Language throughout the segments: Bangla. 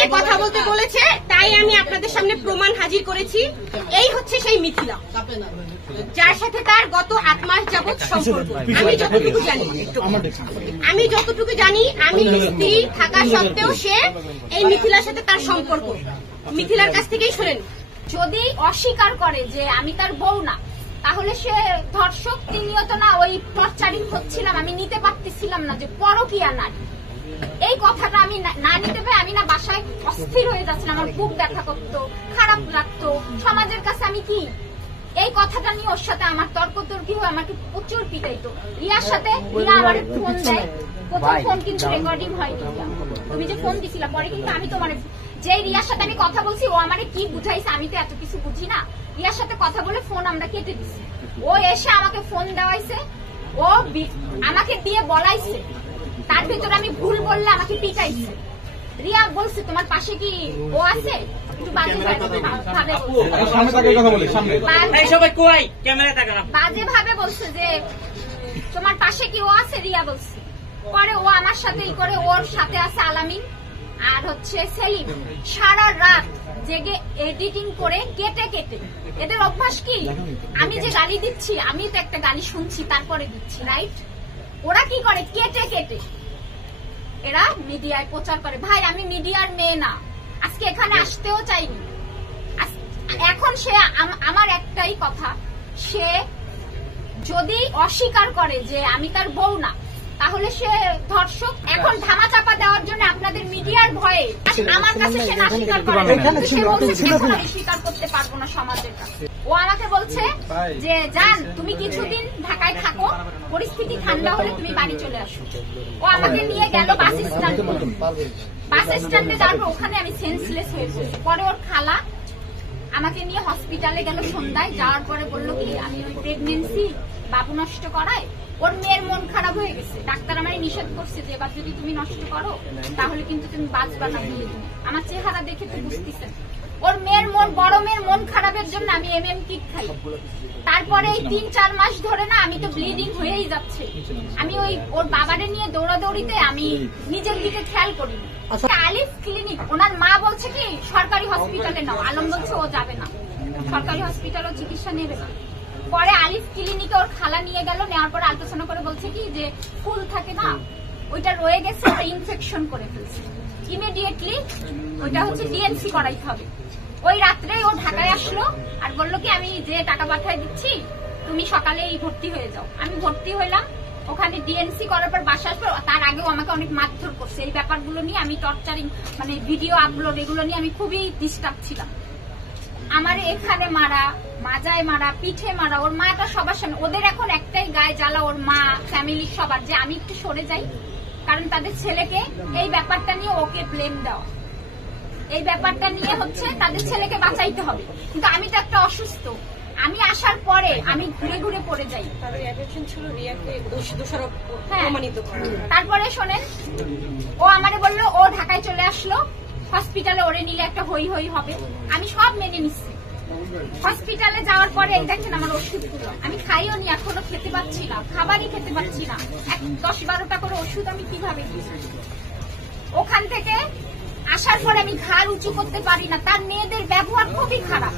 নিয়ে কথা বলতে বলেছে, তাই আমি আপনাদের সামনে প্রমাণ হাজির করেছি। এই হচ্ছে সেই মিথিলা, যার সাথে তার গত 8 মাস যাবৎ সম্পর্ক। আমি যতটুকু জানি আমি স্ত্রী থাকা সত্ত্বেও সে এই মিথিলার সাথে তার সম্পর্ক। মিথিলার কাছ থেকেই শুনেন। যদি অস্বীকার করে যে আমি তার বউ না, তাহলে সে ধর্ষক। তিনিও তো না ওই টর্চারিং হচ্ছিলাম, আমি নিতে পারতেছিলাম না যে পরকীয়া নারী। এই কথাটা আমি না নিতে পারি, আমি না বাসায় অস্থির হয়ে যাচ্ছিলাম, আমার বুক ব্যথা করতো, খারাপ লাগতো। সমাজের কাছে আমি কি এই কথাটা নিয়ে ওর সাথে আমার তর্কতর্কি হয়ে আমাকে প্রচুর পিটাইতো। রিয়ার সাথে রিয়া আমার ফোন দেয়, প্রথম ফোন কিন্তু রেকর্ডিং হয়নি। তুমি যে ফোন দিছিলা পরে কিন্তু আমি তোমার যে রিয়ার সাথে আমি কথা বলছি ও আমারে কি বুঝাইছে, আমি তো এত কিছু বুঝি না। রিয়ার সাথে কথা বলে ফোন আমরা কেটে দিছি। ও এসে আমাকে ফোন দেওয়াইছে, ও আমাকে দিয়ে বলাইছে, তার ভিতরে আমি ভুল বললে আমাকে পিটাইছে। রিয়া বলছে তোমার পাশে কি ও আছে, একটু বাজে ভাবে বলছে যে তোমার পাশে কি ও আছে, রিয়া বলছে। পরে ও আমার সাথে ই করে, ওর সাথে আছে আলামিন আর হচ্ছে সেলিম। সারা রাত জেগে এডিটিং করে কেটে কেটে, এদের অভ্যাস কি, আমি যে গালি দিচ্ছি আমি তো একটা গালি শুনছি তারপরে দিচ্ছি, রাইট? ওরা কি করে কেটে কেটে এরা মিডিয়ায় প্রচার করে। ভাই আমি মিডিয়ার মেয়ে না, আজকে এখানে আসতেও চাইনি। এখন সে আমার একটাই কথা, সে যদি অস্বীকার করে যে আমি তার বউ না, তাহলে সে ধর্ষক। এখন ধামাচাপা দেওয়ার জন্য আপনাদের মিডিয়ার ভয়ে আমার কাছে সে না স্বীকার করে, স্বীকার করতে পারবো না সমাজের কাছে। ও আমাকে বলছে যে জান তুমি কিছুদিন ঢাকায় থাকো, পরিস্থিতি ঠান্ডা হলে তুমি বাড়ি চলে আসো। ও আমাকে নিয়ে গেল বাস স্ট্যান্ডে। বাস স্ট্যান্ডে যাওয়ার ওখানে আমি সেন্সলেস হয়ে পড়েছি। পরে ওর খালা আমাকে নিয়ে হসপিটালে গেল সন্ধ্যায়। যাওয়ার পরে বললো কি আমি ওই প্রেগনেন্সি বাবু নষ্ট করায় ওর মেয়ের মন খারাপ হয়ে গেছে। ডাক্তার আমায় নিষেধ করছে যে এবার যদি তুমি নষ্ট করো তাহলে কিন্তু তুমি বাঁচবা না। আমার চেহারা দেখে তো বুঝতেছেন। ওর মেয়ের মন, বড় মেয়ের মন খারাপের জন্য আমি এমএম কিট খাই। তারপরে এই 3-4 মাস ধরে না আমি তো ব্লিডিং হয়েই যাচ্ছে। আমি ওই ওর বাবারে নিয়ে দৌড়াদৌড়িতে আমি নিজের দিকে খেয়াল করিনি। আলিফ ক্লিনিক, ওনার মা বলছে কি সরকারি হসপিটালে নাও, আলম বলছে ও যাবে না, সরকারি হসপিটালও চিকিৎসা নেবে না। পরে আলিফ ক্লিনিকে ওর খালা নিয়ে গেল, নেওয়ার পরে আলোচনা করে বলছে কি যে ফুল থাকে না ওইটা রয়ে গেছে, ওটা ইনফেকশন করে ফেলছে, ইমিডিয়েটলি ওইটা হচ্ছে ডিএনসি করাইতে হবে। ওই রাত্রে ও ঢাকায় আসলো আর বললো কি আমি যে টাকা পাঠাই দিচ্ছি তুমি সকালেই ভর্তি হয়ে যাও। আমি ভর্তি হইলাম, ওখানে ডিএনসি করার পর বাসা আসবো। তার আগেও আমাকে অনেক মারধর করছে। এই ব্যাপারগুলো নিয়ে আমি টর্চারিং, মানে ভিডিও আপলোড, এগুলো নিয়ে আমি খুবই ডিস্টার্ব ছিলাম। আমার এখানে মারা, মাজায় মারা, পিঠে মারা, ওর মাটা সবার সামনে। ওদের এখন একটাই গায়ে জ্বালা, ওর মা, ফ্যামিলি সবার, যে আমি একটু সরে যাই, কারণ তাদের ছেলেকে এই ব্যাপারটা নিয়ে ওকে ব্লেম দেওয়া, এই ব্যাপারটা নিয়ে হচ্ছে তাদের ছেলেকে বাঁচাইতে হবে। কিন্তু আমি তো একটা অসুস্থ, আমি আসার পরে আমি ঘুরে ঘুরে পড়ে যাই। তারপরে শোনেন, ও আমারে বললো ও ঢাকায় চলে আসলো, হসপিটালে ওরে নিলে একটা হই হই হবে। আমি সব মেনে নিচ্ছি। হসপিটালে যাওয়ার পরে এই দেখেন আমার ওষুধগুলো আমি খাইও নি, এখনো খেতে পাচ্ছি না, খাবারই খেতে পাচ্ছি না। 10-12টা করে ওষুধ আমি কিভাবে দিচ্ছি। ওখান থেকে আসার পরে আমি ঘাড় উঁচু করতে পারি না। তার মেয়েদের ব্যবহার খুবই খারাপ,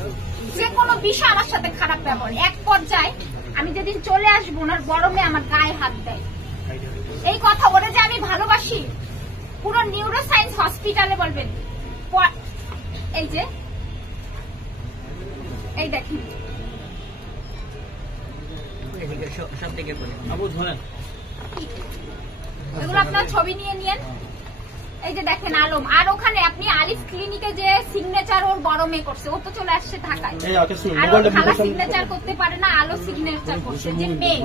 যে কোনো বিষয় আমার সাথে খারাপ ব্যবহার। এক পর্যায়ে আমি যেদিন চলে আসবো, ওনার বড় মেয়ে আমার গায়ে হাত দেয়। এই কথা ওরে যে আমি ভালোবাসি, পুরো নিউরোসায়েন্স হসপিটালে বলবেন। এই যে এই দেখেন, এগুলো আপনার ছবি নিয়ে নিয়েন। এই যে দেখেন আলম। আর ওখানে আপনি আলিফ ক্লিনিকে যে সিগনেচার ওর বড় মেয়ে করছে, ও তো চলে আসছে ঢাকায়, আর ওর খালা সিগনেচার করতে পারে না, আলো সিগনেচার করছে যে মেয়ে।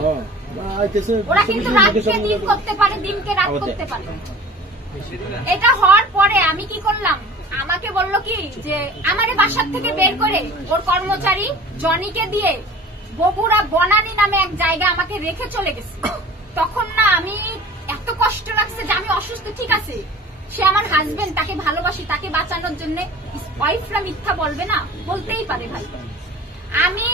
ওরা কিন্তু রাতকে দিন করতে পারে, দিনকে রাত করতে পারে। এটা হওয়ার পরে আমি কি করলাম, আমাকে বললো কি যে আমারে বাসার থেকে বের করে ওর কর্মচারী জনিকে দিয়ে বগুড়া বনানী নামে এক জায়গায় আমাকে রেখে চলে গেছে। তখন না আমি এত কষ্ট লাগছে যে আমি অসুস্থ, ঠিক আছে সে আমার হাজবেন্ড, তাকে ভালোবাসি, তাকে বাঁচানোর জন্য ওয়াইফরা মিথ্যা বলবে না, বলতেই পারে ভাই। আমি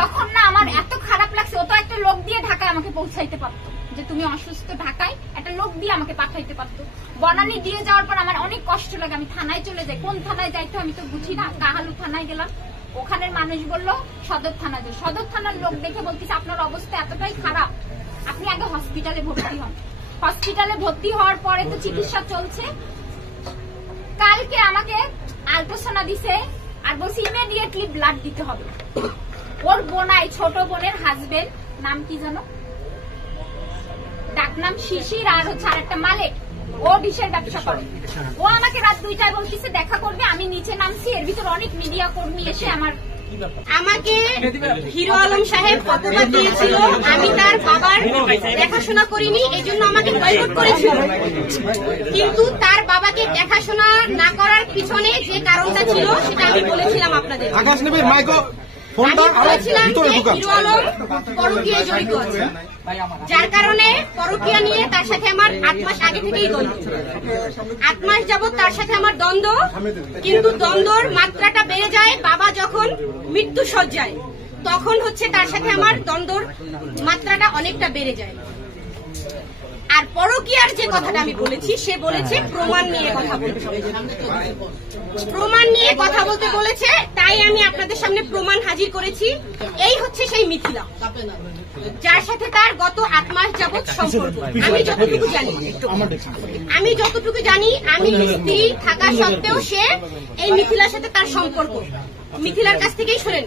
তখন না আমার এত খারাপ লাগছে, ও তো একটা লোক দিয়ে ঢাকায় আমাকে পৌঁছাইতে পারতো। যে তুমি অসুস্থ, ঢাকায় একটা লোক দিয়ে আমাকে পাঠাইতে পারতো। বনানী দিয়ে যাওয়ার পর আমার অনেক কষ্ট লাগে, আমি থানায় চলে যাই। কোন থানায় যাইতো আমি তো বুঝি না। কাহালু থানায় গেলাম, ওখানের মানুষ বললো সদর থানা যাও। সদর থানার লোক দেখে বলতেছে আপনার অবস্থা এতটাই খারাপ, আপনি আগে হসপিটালে ভর্তি হন। হসপিটালে ভর্তি হওয়ার পরে তো চিকিৎসা চলছে। কালকে আমাকে আলট্রাসাউন্ড দিছে আর বলছে ইমিডিয়েটলি ব্লাড দিতে হবে। ওর বোনাই, ছোট বোনের হাজবেন্ড, নাম কি জানো, ডাকনাম শিশির, আর হচ্ছে আরেকটা মালিক, ও ডিশের ব্যবসা করে। ও আমাকে রাত 2টায় বলতেছে দেখা করবে। আমি নিচে নামছি, এর ভিতর অনেক মিডিয়া কর্মী এসে আমাকে হিরো আলম সাহেব ফটোটা দিয়েছিল। আমি তার বাবার দেখাশোনা করিনি, এই জন্য আমাকে বয়কট করেছিল। কিন্তু তার বাবাকে দেখাশোনা না করার পিছনে যে কারণটা ছিল সেটা আমি বলেছিলাম আপনাদের। আমি বলেছিলাম যে হিরো আলম পরকীয়ায় জড়িত আছে, যার কারণে পরকীয়া নিয়ে তার সাথে আমার 8 মাস আগে থেকেই দ্বন্দ্ব। 8 মাস যাবত তার সাথে আমার দ্বন্দ্ব, কিন্তু দ্বন্দ্বর মাত্রাটা বেড়ে যায় বাবা যখন মৃত্যু সজ্জায়, তখন হচ্ছে তার সাথে আমার দ্বন্দ্বর মাত্রাটা অনেকটা বেড়ে যায়। আর পরকীয়ার যে কথাটা আমি বলেছি, সে বলেছে প্রমাণ নিয়ে কথা বলতে, প্রমাণ নিয়ে কথা বলতে বলেছে, তাই আমি আপনাদের সামনে প্রমাণ হাজির করেছি। এই হচ্ছে সেই মিথিলা, যার সাথে তার গত 8 মাস যাবত সম্পর্ক। আমি যতটুকু জানি, আমি স্ত্রী থাকা সত্ত্বেও সে এই মিথিলার সাথে তার সম্পর্ক। মিথিলার কাছ থেকেই শোনেন।